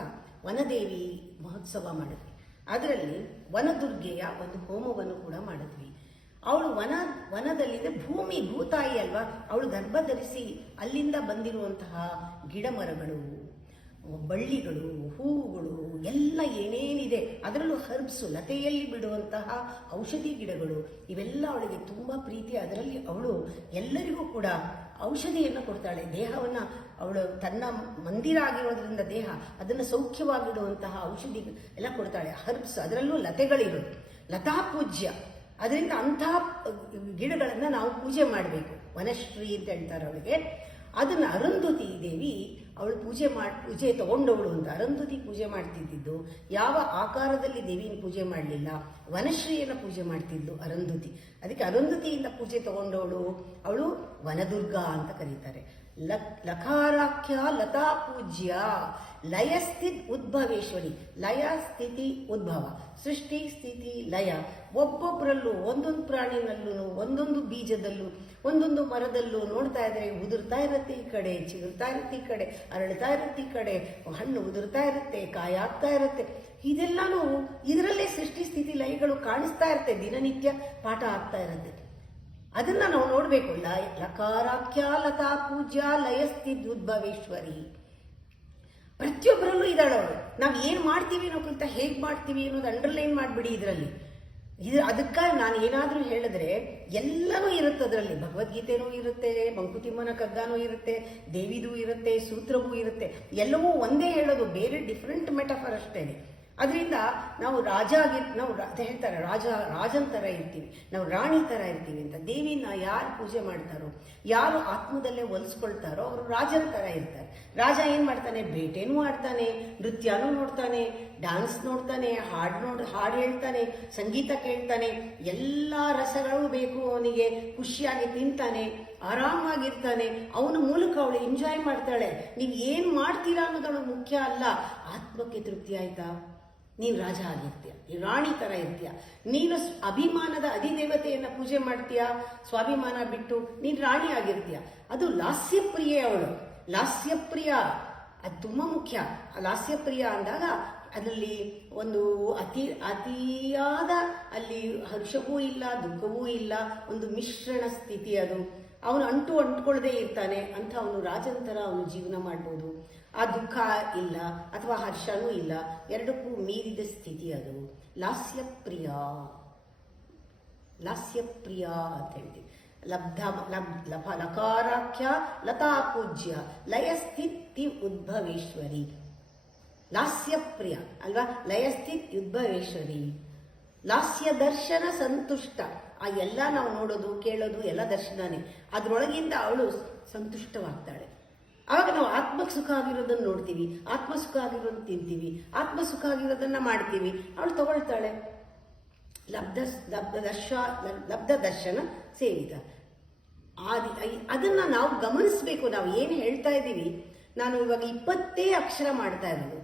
ವನದೇವಿ ಮಹೋತ್ಸವ ಮಾಡಿದ್ವಿ. ಅದರಲ್ಲಿ ವನದುರ್ಗೆಯ ಒಂದು ಹೋಮವನ್ನು ಕೂಡ ಮಾಡಿದ್ವಿ. ಅವಳು ವನದಲ್ಲಿದೆ, ಭೂಮಿ ಭೂತಾಯಿ ಅಲ್ವಾ, ಅವಳು ಗರ್ಭ ಧರಿಸಿ ಅಲ್ಲಿಂದ ಬಂದಿರುವಂತಹ ಗಿಡ ಮರಗಳು, ಬಳ್ಳಿಗಳು, ಹೂವುಗಳು ಎಲ್ಲ ಏನೇನಿದೆ, ಅದರಲ್ಲೂ ಹರ್ಬ್ಸು, ಲತೆಯಲ್ಲಿ ಬಿಡುವಂತಹ ಔಷಧಿ ಗಿಡಗಳು, ಇವೆಲ್ಲ ಅವಳಿಗೆ ತುಂಬಾ ಪ್ರೀತಿ. ಅದರಲ್ಲಿ ಅವಳು ಎಲ್ಲರಿಗೂ ಕೂಡ ಔಷಧಿಯನ್ನು ಕೊಡ್ತಾಳೆ. ದೇಹವನ್ನು ಅವಳು ತನ್ನ ಮಂದಿರ ಆಗಿರೋದ್ರಿಂದ ದೇಹ ಅದನ್ನು ಸೌಖ್ಯವಾಗಿಡುವಂತಹ ಔಷಧಿ ಎಲ್ಲ ಕೊಡ್ತಾಳೆ. ಹರ್ಬ್ಸ್, ಅದರಲ್ಲೂ ಲತೆಗಳಿರೋದು, ಲತಾ ಪೂಜ್ಯ. ಅದರಿಂದ ಅಂಥ ಗಿಡಗಳನ್ನು ನಾವು ಪೂಜೆ ಮಾಡಬೇಕು. ವನಶ್ರೀ ಅಂತ ಹೇಳ್ತಾರೆ ಅವಳಿಗೆ. ಅದನ್ನು ಅರುಂಧತಿ ದೇವಿ ಅವಳು ಪೂಜೆ ತಗೊಂಡವಳು ಅಂತ. ಅರುಂಧತಿ ಪೂಜೆ ಮಾಡ್ತಿದ್ದು ಯಾವ ಆಕಾರದಲ್ಲಿ ದೇವಿನ ಪೂಜೆ ಮಾಡಲಿಲ್ಲ, ವನಶ್ರೀಯನ್ನು ಪೂಜೆ ಮಾಡ್ತಿದ್ಲು ಅರುಂಧತಿ. ಅದಕ್ಕೆ ಅರುಂಧತಿಯಿಂದ ಪೂಜೆ ತಗೊಂಡವಳು ಅವಳು ವನದುರ್ಗಾ ಅಂತ ಕರೀತಾರೆ. ಲಕಾರಾಖ್ಯ ಲತಾ ಪೂಜ್ಯ ಲಯಸ್ಥಿತ್ ಉದ್ಭವೇಶ್ವರಿ. ಲಯ ಸ್ಥಿತಿ ಉದ್ಭವ, ಸೃಷ್ಟಿ ಸ್ಥಿತಿ ಲಯ. ಒಬ್ಬೊಬ್ಬರಲ್ಲೂ ಒಂದೊಂದು ಪ್ರಾಣಿನಲ್ಲೂ ಒಂದೊಂದು ಬೀಜದಲ್ಲೂ ಒಂದೊಂದು ಮರದಲ್ಲೂ ನೋಡ್ತಾ ಇದ್ರೆ ಉದುರ್ತಾ ಇರುತ್ತೆ ಈ ಕಡೆ, ಚಿಗುರ್ತಾ ಇರುತ್ತೆ ಈ ಕಡೆ, ಅರಳ್ತಾ ಇರುತ್ತೆ ಈ ಕಡೆ, ಹಣ್ಣು ಉದುರ್ತಾ ಇರುತ್ತೆ, ಕಾಯಿ ಆಗ್ತಾ ಇರುತ್ತೆ. ಇದೆಲ್ಲಾನು ಇದರಲ್ಲೇ ಸೃಷ್ಟಿ ಸ್ಥಿತಿ ಲಯಗಳು ಕಾಣಿಸ್ತಾ ಇರುತ್ತೆ, ದಿನನಿತ್ಯ ಪಾಠ ಆಗ್ತಾ ಇರುತ್ತೆ. ಅದನ್ನ ನಾವು ನೋಡ್ಬೇಕು. ಲಕಾರಾಖ್ಯ ಲತಾ ಪೂಜ್ಯ ಲಯಸ್ಥಿತ್ ಉದ್ಭವೇಶ್ವರಿ. ಪ್ರತಿಯೊಬ್ಬರಲ್ಲೂ ಇದ್ದಾಳವಳು. ನಾವು ಏನ್ ಮಾಡ್ತೀವಿ ಅನ್ನೋಕ್ಕಿಂತ ಹೇಗ್ ಮಾಡ್ತೀವಿ ಅನ್ನೋದು ಅಂಡರ್ಲೈನ್ ಮಾಡ್ಬಿಡಿ ಇದರಲ್ಲಿ. ಅದಕ್ಕಾಗಿ ನಾನು ಏನಾದ್ರೂ ಹೇಳಿದ್ರೆ ಎಲ್ಲನೂ ಇರುತ್ತೆ ಅದರಲ್ಲಿ. ಭಗವದ್ಗೀತೆನೂ ಇರುತ್ತೆ, ಮಂಕುತಿಮ್ಮನ ಕಗ್ಗಾನೂ ಇರುತ್ತೆ, ದೇವಿದೂ ಇರುತ್ತೆ, ಸೂತ್ರವೂ ಇರುತ್ತೆ. ಎಲ್ಲವೂ ಒಂದೇ ಹೇಳೋದು, ಬೇರೆ ಡಿಫ್ರೆಂಟ್ ಮೆಟಫರ್ ಅಷ್ಟೇನೆ. ಅದರಿಂದ ನಾವು ನಾವು ಹೇಳ್ತಾರೆ ರಾಜನ್ ತರ ಇರ್ತೀವಿ, ನಾವು ರಾಣಿ ತರ ಇರ್ತೀವಿ ಅಂತ. ದೇವಿನ ಯಾರು ಪೂಜೆ ಮಾಡ್ತಾರೋ, ಯಾರು ಆತ್ಮದಲ್ಲೇ ಒಲಿಸ್ಕೊಳ್ತಾರೋ ಅವರು ರಾಜನ್ ತರ ಇರ್ತಾರೆ. ರಾಜ ಏನ್ ಮಾಡ್ತಾನೆ? ಬೇಟೆನೂ ಆಡ್ತಾನೆ, ನೃತ್ಯನೂ ನೋಡ್ತಾನೆ, ಡ್ಯಾನ್ಸ್ ನೋಡ್ತಾನೆ, ಹಾಡು ಹೇಳ್ತಾನೆ, ಸಂಗೀತ ಕೇಳ್ತಾನೆ, ಎಲ್ಲಾ ರಸಗಳು ಬೇಕು ಅವನಿಗೆ, ಖುಷಿಯಾಗಿ ತಿಂತಾನೆ, ಆರಾಮಾಗಿರ್ತಾನೆ. ಅವನ ಮೂಲಕ ಅವಳು ಎಂಜಾಯ್ ಮಾಡ್ತಾಳೆ. ನೀವು ಏನ್ ಮಾಡ್ತೀರಾ ಅನ್ನೋದವಳು ಮುಖ್ಯ ಅಲ್ಲ. ಆತ್ಮಕ್ಕೆ ತೃಪ್ತಿ ಆಯ್ತಾ? ನೀನು ರಾಜ ಆಗಿರ್ತೀಯ, ನೀನು ರಾಣಿ ತರ ಇರ್ತೀಯ. ನೀನು ಅಭಿಮಾನದ ಅಧಿದೇವತೆಯನ್ನ ಪೂಜೆ ಮಾಡ್ತೀಯ, ಸ್ವಾಭಿಮಾನ ಬಿಟ್ಟು ನೀನು ರಾಣಿ ಆಗಿರ್ತೀಯ. ಅದು ಲಾಸ್ಯಪ್ರಿಯೆ ಅವಳು, ಲಾಸ್ಯಪ್ರಿಯ. ಅದು ತುಂಬಾ ಮುಖ್ಯ. ಲಾಸ್ಯಪ್ರಿಯ ಅಂದಾಗ ಅದರಲ್ಲಿ ಒಂದು ಅತಿಯಾದ ಅಲ್ಲಿ ಹರ್ಷವೂ ಇಲ್ಲ, ದುಃಖವೂ ಇಲ್ಲ, ಒಂದು ಮಿಶ್ರಣ ಸ್ಥಿತಿ ಅದು. ಅವನು ಅಂಟ್ಕೊಳ್ಳದೆ ಇರ್ತಾನೆ ಅಂತ ಅವನು ರಾಜಂತರ ಅವನು ಜೀವನ ಮಾಡ್ಬೋದು. ಆ ದುಃಖ ಇಲ್ಲ ಅಥವಾ ಹರ್ಷನೂ ಇಲ್ಲ, ಎರಡಕ್ಕೂ ಮೀರಿದ ಸ್ಥಿತಿ ಅದು. ಲಾಸ್ಯಪ್ರಿಯ ಅಂತ ಹೇಳ್ತೀವಿ. ಲಕಾರಾಖ್ಯ ಲತಾ ಪೂಜ್ಯ ಲಯಸ್ಥಿತಿ ಉದ್ಭವೇಶ್ವರಿ. ಲಾಸ್ಯಪ್ರಿಯ ಅಲ್ವಾ? ಲಯಸ್ಥಿತ್ ಉದ್ಭವೇಶ್ವರಿ. ಲಾಸ್ಯ ದರ್ಶನ ಸಂತುಷ್ಟ. ಆ ಎಲ್ಲ ನಾವು ನೋಡೋದು ಕೇಳೋದು ಎಲ್ಲ ದರ್ಶನನೇ. ಅದ್ರೊಳಗಿಂದ ಅವಳು ಸಂತುಷ್ಟವಾಗ್ತಾಳೆ. ಆವಾಗ ನಾವು ಆತ್ಮಕ್ಕೆ ಸುಖ ಆಗಿರೋದನ್ನ ನೋಡ್ತೀವಿ, ಆತ್ಮ ಸುಖ ಆಗಿರೋದನ್ನ ತಿಂತೀವಿ, ಆತ್ಮ ಸುಖ ಆಗಿರೋದನ್ನ ಮಾಡ್ತೀವಿ. ಅವಳು ತಗೊಳ್ತಾಳೆ. ಲಬ್ಧ ದರ್ಶನ ಸೇವಿತ. ಅದನ್ನ ನಾವು ಗಮನಿಸ್ಬೇಕು. ನಾವು ಏನು ಹೇಳ್ತಾ ಇದ್ದೀವಿ, ನಾನು ಇವಾಗ 20 ಅಕ್ಷರ ಮಾಡ್ತಾ ಇರೋದು.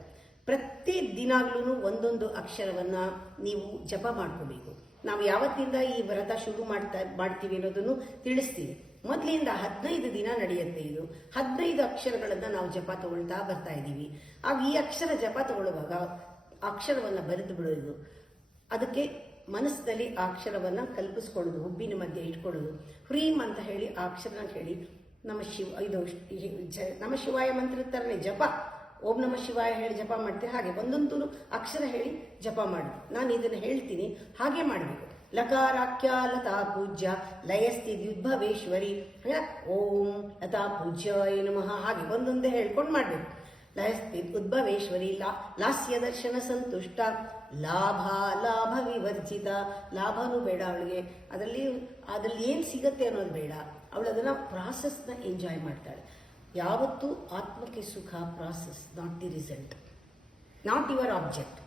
ಪ್ರತಿ ದಿನಾಗ್ಲೂ ಒಂದೊಂದು ಅಕ್ಷರವನ್ನ ನೀವು ಜಪ ಮಾಡ್ಕೋಬೇಕು. ನಾವು ಯಾವತ್ತಿಂದ ಈ ವ್ರತ ಶುರು ಮಾಡ್ತೀವಿ ಅನ್ನೋದನ್ನು ತಿಳಿಸ್ತೀವಿ. ಮೊದಲಿಂದ 15 ದಿನ ನಡೆಯುತ್ತೆ ಇದು. 15 ಅಕ್ಷರಗಳನ್ನ ನಾವು ಜಪ ತಗೊಳ್ತಾ ಬರ್ತಾ ಇದ್ದೀವಿ. ಆಗ ಈ ಅಕ್ಷರ ಜಪ ತಗೊಳ್ಳುವಾಗ ಅಕ್ಷರವನ್ನ ಬರೆದು ಬಿಡೋದು, ಅದಕ್ಕೆ ಮನಸ್ಸಿನಲ್ಲಿ ಆ ಅಕ್ಷರವನ್ನ ಕಲ್ಪಿಸ್ಕೊಳ್ಳೋದು, ಹುಬ್ಬಿನ ಮಧ್ಯೆ ಇಟ್ಕೊಳ್ಳೋದು. ಹ್ರೀಂ ಅಂತ ಹೇಳಿ ಆ ಅಕ್ಷರನ ಹೇಳಿ ನಮ ಶಿವಾಯ ಮಂತ್ರದ ತರನೇ ಜಪ. ಓಂ ನಮ ಶಿವಾಯ ಹೇಳಿ ಜಪ ಮಾಡ್ತೀವಿ, ಹಾಗೆ ಒಂದೊಂದು ಅಕ್ಷರ ಹೇಳಿ ಜಪ ಮಾಡಿ. ನಾನು ಇದನ್ನು ಹೇಳ್ತೀನಿ, ಹಾಗೆ ಮಾಡಬೇಕು. ಲಕಾರಾಖ್ಯ ಲತಾ ಪೂಜ್ಯ ಲಯಸ್ಥಿತಿ ಉದ್ಭವೇಶ್ವರಿ. ಓಂ ಲತಾ ಪೂಜ್ಯಾಯ ನಮಃ, ಹಾಗೆ ಒಂದೊಂದೇ ಹೇಳ್ಕೊಂಡು ಮಾಡಬೇಕು. ಲಯಸ್ಥಿತಿ ಉದ್ಭವೇಶ್ವರಿ. ಲಾಸ್ಯ ದರ್ಶನ ಸಂತುಷ್ಟ. ಲಾಭ ವಿವರ್ಜಿತ. ಲಾಭನೂ ಬೇಡ ಅವಳಿಗೆ, ಅದರಲ್ಲಿ ಏನು ಸಿಗತ್ತೆ ಅನ್ನೋದು ಬೇಡ. ಅವಳು ಅದನ್ನ ಪ್ರಾಸೆಸ್ನ ಎಂಜಾಯ್ ಮಾಡ್ತಾಳೆ. ಯಾವತ್ತೂ ಆತ್ಮಕ್ಕೆ ಸುಖ process, not the result, not your object.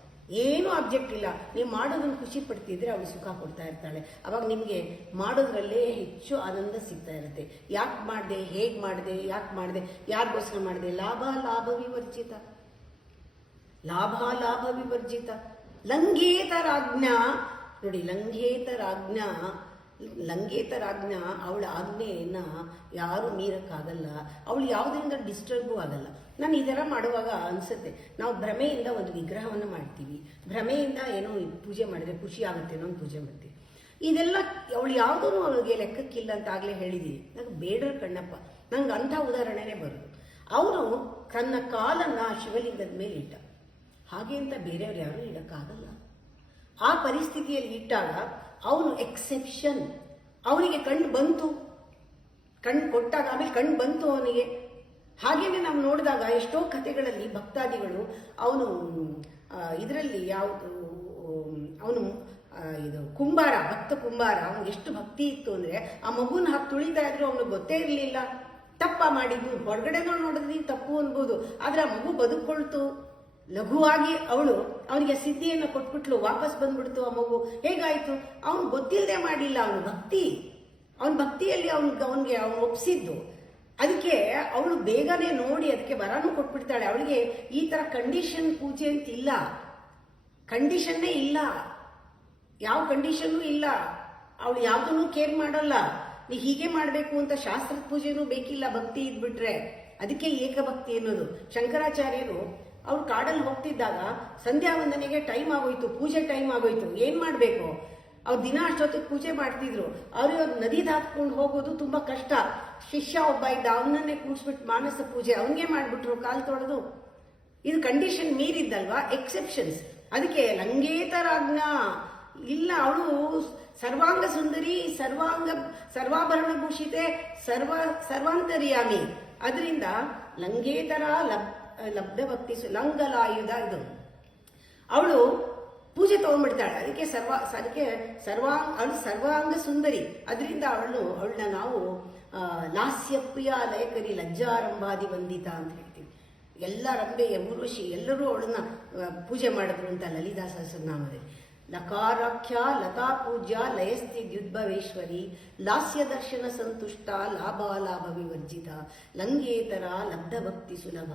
ಏನೂ ಆಬ್ಜೆಕ್ಟ್ ಇಲ್ಲ. ನೀವು ಮಾಡೋದನ್ನು ಖುಷಿ ಪಡ್ತಿದ್ರೆ ಅವಳು ಸುಖ ಕೊಡ್ತಾ ಇರ್ತಾಳೆ. ಅವಾಗ ನಿಮಗೆ ಮಾಡೋದ್ರಲ್ಲೇ ಹೆಚ್ಚು ಆನಂದ ಸಿಗ್ತಾ ಇರುತ್ತೆ. ಯಾಕೆ ಮಾಡಿದೆ, ಹೇಗೆ ಮಾಡಿದೆ, ಯಾಕೆ ಮಾಡಿದೆ, ಯಾರಿಗೋಸ್ಕರ ಮಾಡಿದೆ. ಲಾಭ ವಿವರ್ಜಿತ. ಲಂಘೇತರಾಜ್ಞಾ ನೋಡಿ, ಲಂಘೇತರಾಜ್ಞಾ ಅವಳ ಆಜ್ಞೆಯನ್ನ ಯಾರು ಮೀರಕ್ಕಾಗಲ್ಲ. ಅವಳು ಯಾವುದರಿಂದ ಡಿಸ್ಟರ್ಬೂ ಆಗಲ್ಲ. ನಾನು ಇದೆಲ್ಲ ಮಾಡುವಾಗ ಅನ್ಸುತ್ತೆ, ನಾವು ಭ್ರಮೆಯಿಂದ ಒಂದು ವಿಗ್ರಹವನ್ನು ಮಾಡ್ತೀವಿ, ಭ್ರಮೆಯಿಂದ ಏನೋ ಪೂಜೆ ಮಾಡಿದ್ರೆ ಖುಷಿ ಆಗುತ್ತೆ ಅನ್ನೋ ಒಂದು ಪೂಜೆ ಮಾಡ್ತೀವಿ. ಇದೆಲ್ಲ ಅವಳು ಯಾವುದೂ ಅವಳಿಗೆ ಲೆಕ್ಕಕ್ಕಿಲ್ಲ ಅಂತ ಆಗಲೇ ಹೇಳಿದೀವಿ. ನಂಗೆ ಬೇಡರ ಕಣ್ಣಪ್ಪ, ನಂಗೆ ಅಂಥ ಉದಾಹರಣೆನೇ ಬರೋದು. ಅವನು ತನ್ನ ಕಾಲನ್ನ ಶಿವಲಿಂಗದ ಮೇಲೆ ಇಟ್ಟ, ಹಾಗೆ ಅಂತ ಬೇರೆಯವ್ರು ಯಾರು ಇಡಕ್ಕಾಗಲ್ಲ. ಆ ಪರಿಸ್ಥಿತಿಯಲ್ಲಿ ಇಟ್ಟಾಗ ಅವನು ಎಕ್ಸೆಪ್ಷನ್. ಅವನಿಗೆ ಕಣ್ಣು ಬಂತು, ಕಣ್ಣು ಕೊಟ್ಟಾಗ ಆಮೇಲೆ ಕಣ್ಣು ಬಂತು ಅವನಿಗೆ. ಹಾಗೇನೆ ನಾವು ನೋಡಿದಾಗ ಎಷ್ಟೋ ಕಥೆಗಳಲ್ಲಿ ಭಕ್ತಾದಿಗಳು ಅವನು ಇದರಲ್ಲಿ ಯಾವುದು ಅವನು ಇದು ಭಕ್ತ ಕುಂಬಾರ, ಅವನಿಗೆ ಎಷ್ಟು ಭಕ್ತಿ ಇತ್ತು ಅಂದ್ರೆ ಆ ಮಗುನ ಹಾಕಿ ತುಳಿತಾ ಇದ್ರು ಅವನಿಗೆ ಗೊತ್ತೇ ಇರಲಿಲ್ಲ ತಪ್ಪ ಮಾಡಿದ್ದು. ಹೊರಗಡೆನೂ ನೋಡಿದ್ರೆ ನೀವು ತಪ್ಪು ಅನ್ಬೋದು, ಆದ್ರೆ ಆ ಮಗು ಬದುಕೊಳ್ತು. ಲಘುವಾಗಿ ಅವನಿಗೆ ಸಿದ್ಧಿಯನ್ನು ಕೊಟ್ಬಿಟ್ಲು, ವಾಪಸ್ ಬಂದ್ಬಿಡ್ತು ಆ ಮಗು. ಹೇಗಾಯ್ತು? ಅವನು ಗೊತ್ತಿಲ್ಲದೆ ಮಾಡಿಲ್ಲ, ಅವನ ಭಕ್ತಿಯಲ್ಲಿ ಅವನು ಒಪ್ಸಿದ್ದು. ಅದಕ್ಕೆ ಅವಳು ಬೇಗನೆ ನೋಡಿ ಅದಕ್ಕೆ ವರನೂ ಕೊಟ್ಬಿಡ್ತಾಳೆ. ಅವಳಿಗೆ ಈ ತರ ಕಂಡೀಷನ್ ಪೂಜೆ ಅಂತ ಇಲ್ಲ, ಕಂಡೀಷನ್ನೇ ಇಲ್ಲ, ಯಾವ ಕಂಡೀಷನ್ನೂ ಇಲ್ಲ. ಅವಳು ಯಾವುದನ್ನು ಕೇರ್ ಮಾಡಲ್ಲ. ನೀ ಹೀಗೆ ಮಾಡಬೇಕು ಅಂತ ಶಾಸ್ತ್ರದ ಪೂಜೆನೂ ಬೇಕಿಲ್ಲ, ಭಕ್ತಿ ಇದ್ಬಿಟ್ರೆ. ಅದಕ್ಕೆ ಏಕಭಕ್ತಿ ಅನ್ನೋದು. ಶಂಕರಾಚಾರ್ಯರು ಅವ್ರು ಕಾಡಲ್ಲಿ ಹೋಗ್ತಿದ್ದಾಗ ಸಂಧ್ಯಾ ವಂದನೆಗೆ ಟೈಮ್ ಆಗೋಯ್ತು, ಪೂಜೆ ಟೈಮ್ ಆಗೋಯ್ತು. ಏನ್ ಮಾಡ್ಬೇಕು? ಅವ್ರು ದಿನ ಅಷ್ಟೊತ್ತಿಗೆ ಪೂಜೆ ಮಾಡ್ತಿದ್ರು. ಅವ್ರು ನದಿ ದಾಟ್ಕೊಂಡು ಹೋಗೋದು ತುಂಬಾ ಕಷ್ಟ. ಶಿಷ್ಯ ಒಬ್ಬ ಇದ್ದ, ಅವನನ್ನೇ ಕೂಡ್ಸ್ಬಿಟ್ಟು ಮಾನಸ ಪೂಜೆ ಅವನಿಗೆ ಮಾಡ್ಬಿಟ್ರು, ಕಾಲ್ ತೊಳೆದು. ಇದು ಕಂಡೀಷನ್ ಮೀರಿದ್ದಲ್ವಾ, ಎಕ್ಸೆಪ್ಷನ್ಸ್. ಅದಕ್ಕೆ ಲಂಗೇತರಾಜ್ಞಾ ಇಲ್ಲ. ಅವಳು ಸರ್ವಾಂಗ ಸುಂದರಿ, ಸರ್ವಾಭರಣ ಭೂಷಿತೆ, ಸರ್ವಾಂತರ್ಯಾಮಿ. ಅದರಿಂದ ಲಂಗೇತರ ಲಬ್ಧ ಭಕ್ತಿ ಲಂಗಲಾಯುಧ ಇದು. ಅವಳು ಪೂಜೆ ತಗೊಂಡ್ಬಿಡ್ತಾಳೆ. ಅದಕ್ಕೆ ಸರ್ವಾಂಗ ಸುಂದರಿ. ಅದರಿಂದ ಅವಳನ್ನ ನಾವು ಲಾಸ್ಯಪ್ರಿಯ ಲಯಕರಿ ಲಜ್ಜಾರಂಭಾದಿ ವಂದಿತ ಅಂತ ಹೇಳ್ತೀವಿ. ಎಲ್ಲ ರಂಬೆ ಊರ್ವಶಿ ಎಲ್ಲರೂ ಅವಳನ್ನ ಪೂಜೆ ಮಾಡಿದ್ರು ಅಂತ ಲಲಿತಾ ಸಹಸ್ರನಾಮದಲ್ಲಿ. ಲಕಾರಾಖ್ಯ ಲತಾ ಪೂಜ್ಯ ಲಯಸ್ಥಿದ್ಯುದ್ಭವೇಶ್ವರಿ ಲಾಸ್ಯ ದರ್ಶನ ಸಂತುಷ್ಟ ಲಾಭಾಲಾಭ ವಿವರ್ಜಿತ ಲಂಗೇತರ ಲಬ್ಧ ಭಕ್ತಿ ಸುಲಭ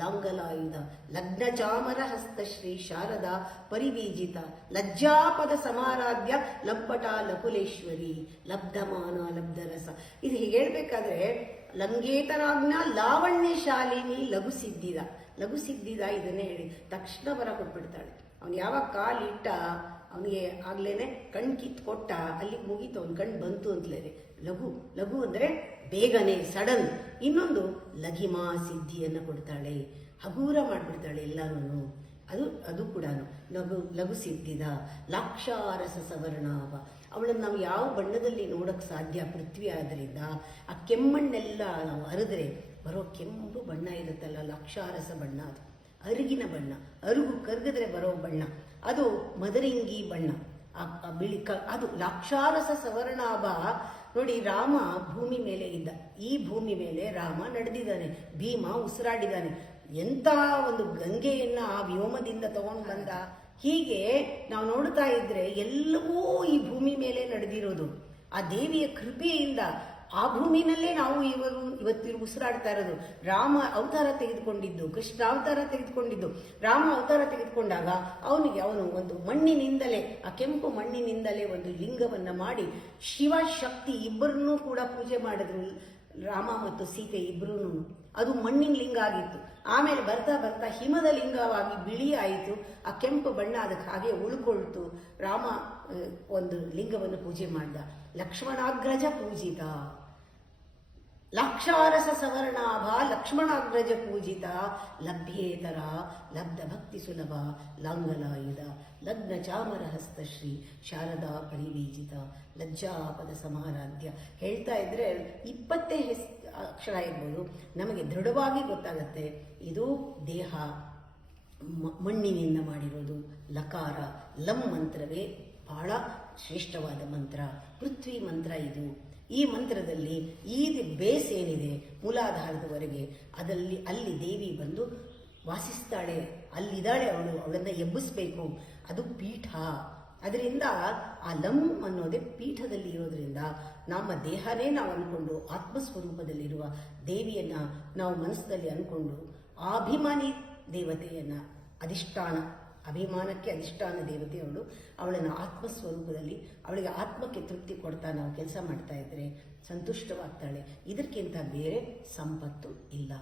ಲಾಂಗಲಾಯುಧ ಲಗ್ನ ಚಾಮರ ಹಸ್ತಶ್ರೀ ಶಾರದಾ ಪರಿಬೀಜಿತ ಲಜ್ಜಾಪದ ಸಮಾರಾಧ್ಯ ಲಂಪಟ ಲಕುಲೇಶ್ವರಿ ಲಬ್ಧಮಾನ ಲಬ್ಧರಸ. ಇದು ಹೇಳ್ಬೇಕಾದ್ರೆ ಲಂಗೇತರಾಜ್ಞ ಲಾವಣ್ಯ ಶಾಲಿನಿ ಲಘುಸಿದ್ದಿದ ಇದನ್ನೇ ಹೇಳಿ ತಕ್ಷಣ ಬರ ಕೊಟ್ಬಿಡ್ತಾಳೆ. ಅವನು ಯಾವಾಗ ಕಾಲಿಟ್ಟ ಅವನಿಗೆ ಆಗ್ಲೇನೆ ಕಣ್ ಕಿತ್ತು ಕೊಟ್ಟ, ಅಲ್ಲಿಗೆ ಮುಗೀತು, ಅವನ ಕಣ್ ಬಂತು ಅಂತಲೇ. ಲಘು ಅಂದ್ರೆ ಬೇಗನೆ, ಸಡನ್. ಇನ್ನೊಂದು ಲಘಿಮಾ ಸಿದ್ಧಿಯನ್ನು ಕೊಡ್ತಾಳೆ, ಹಗೂರ ಮಾಡ್ಬಿಡ್ತಾಳೆ ಎಲ್ಲಾನು. ಅದು ಕೂಡ ಲಘು ಸಿದ್ಧಿದ ಲಾಕ್ಷಾರಸ ಸವರ್ಣಾವ. ಅವಳನ್ನು ನಾವು ಯಾವ ಬಣ್ಣದಲ್ಲಿ ನೋಡಕ್ ಸಾಧ್ಯ? ಪೃಥ್ವಿ ಆದ್ದರಿಂದ ಆ ಕೆಮ್ಮಣ್ಣೆಲ್ಲ ನಾವು ಅರಿದ್ರೆ ಬರೋ ಕೆಂಪು ಬಣ್ಣ ಇರುತ್ತಲ್ಲ, ಲಾಕ್ಷಾರಸ ಬಣ್ಣ. ಅದು ಅರುಗಿನ ಬಣ್ಣ, ಅರುಗು ಕರ್ಗಿದ್ರೆ ಬರೋ ಬಣ್ಣ, ಅದು ಮದರಿಂಗಿ ಬಣ್ಣ, ಬಿಳಿ ಅದು ಲಾಕ್ಷಾರಸ ಸವರ್ಣಾಭ. ನೋಡಿ, ರಾಮ ಭೂಮಿ ಮೇಲೆ ಇದ್ದ, ಈ ಭೂಮಿ ಮೇಲೆ ರಾಮ ನಡೆದಿದ್ದಾನೆ, ಭೀಮ ಉಸಿರಾಡಿದ್ದಾನೆ. ಎಂತ ಒಂದು ಗಂಗೆಯನ್ನ ಆ ವ್ಯೋಮದಿಂದ ತಗೊಂಡು ಬಂದ. ಹೀಗೆ ನಾವು ನೋಡ್ತಾ ಇದ್ರೆ ಎಲ್ಲವೂ ಈ ಭೂಮಿ ಮೇಲೆ ನಡೆದಿರೋದು ಆ ದೇವಿಯ ಕೃಪೆಯಿಂದ. ಆ ಭೂಮಿನಲ್ಲೇ ನಾವು ಇವತ್ತಿರು ಉಸಿರಾಡ್ತಾ ಇರೋದು. ರಾಮ ಅವತಾರ ತೆಗೆದುಕೊಂಡಿದ್ದು, ಕೃಷ್ಣ ಅವತಾರ ತೆಗೆದುಕೊಂಡಿದ್ದು. ರಾಮ ಅವತಾರ ತೆಗೆದುಕೊಂಡಾಗ ಅವನು ಒಂದು ಮಣ್ಣಿನಿಂದಲೇ, ಆ ಕೆಂಪು ಮಣ್ಣಿನಿಂದಲೇ ಒಂದು ಲಿಂಗವನ್ನ ಮಾಡಿ ಶಿವ ಶಕ್ತಿ ಇಬ್ಬರನ್ನೂ ಕೂಡ ಪೂಜೆ ಮಾಡಿದ್ರು. ರಾಮ ಮತ್ತು ಸೀತೆ ಇಬ್ರು. ಅದು ಮಣ್ಣಿನ ಲಿಂಗ ಆಗಿತ್ತು. ಆಮೇಲೆ ಬರ್ತಾ ಬರ್ತಾ ಹಿಮದ ಲಿಂಗವಾಗಿ ಬಿಳಿ ಆಯಿತು. ಆ ಕೆಂಪು ಬಣ್ಣ ಅದಕ್ಕೆ ಹಾಗೆ ಉಳ್ಕೊಳ್ತು. ರಾಮ ಒಂದು ಲಿಂಗವನ್ನು ಪೂಜೆ ಮಾಡ್ದ. ಲಕ್ಷ್ಮಣಾಗ್ರಜ ಪೂಜಿತ ಲಾಕ್ಷಾರಸ ಸವರ್ಣಾಭ ಲಕ್ಷ್ಮಣಾಗ್ರಜ ಪೂಜಿತ ಲಭ್ಯೇತರ ಲಬ್ಧ ಭಕ್ತಿ ಸುಲಭ ಲಾಂಗಲಾಯುಧ ಲಗ್ನ ಚಾಮರ ಹಸ್ತಶ್ರೀ ಶಾರದಾ ಪರಿಬೀಜಿತ ಲಜ್ಜಾಪದ ಸಮಾರಾಧ್ಯ. ಹೇಳ್ತಾ ಇದ್ರೆ 20 ಅಕ್ಷರ ಇರ್ಬೋದು, ನಮಗೆ ದೃಢವಾಗಿ ಗೊತ್ತಾಗತ್ತೆ ಇದು ದೇಹ ಮಣ್ಣಿನಿಂದ ಮಾಡಿರೋದು. ಲಕಾರ ಲಂ ಮಂತ್ರವೇ ಬಹಳ ಶ್ರೇಷ್ಠವಾದ ಮಂತ್ರ, ಪೃಥ್ವಿ ಮಂತ್ರ ಇದು. ಈ ಮಂತ್ರದಲ್ಲಿ ಈ ಬೇಸ್ ಏನಿದೆ ಮೂಲಾಧಾರದವರೆಗೆ, ಅಲ್ಲಿ ದೇವಿ ಬಂದು ವಾಸಿಸ್ತಾಳೆ, ಅಲ್ಲಿದ್ದಾಳೆ. ಅವಳನ್ನ ಎಬ್ಬಿಸ್ಬೇಕು. ಅದು ಪೀಠ. ಅದರಿಂದ ಆ ಲಂ ಅನ್ನೋದೇ ಪೀಠದಲ್ಲಿ ಇರೋದ್ರಿಂದ ನಮ್ಮ ದೇಹನೇ ನಾವು ಅನ್ಕೊಂಡು ಆತ್ಮಸ್ವರೂಪದಲ್ಲಿರುವ ದೇವಿಯನ್ನ ನಾವು ಮನಸ್ಸಲ್ಲಿ ಅನ್ಕೊಂಡು ಆ ಅಭಿಮಾನಿ ದೇವತೆಯನ್ನ ಅಭಿಮಾನಕ್ಕೆ ಅಧಿಷ್ಠಾನ ದೇವತೆ ಅವಳನ್ನು ಆತ್ಮಸ್ವರೂಪದಲ್ಲಿ ಅವಳಿಗೆ ಆತ್ಮಕ್ಕೆ ತೃಪ್ತಿ ಕೊಡ್ತಾ ನಾವು ಕೆಲಸ ಮಾಡ್ತಾ ಇದ್ರೆ ಸಂತುಷ್ಟವಾಗ್ತಾಳೆ. ಇದಕ್ಕಿಂತ ಬೇರೆ ಸಂಪತ್ತು ಇಲ್ಲ.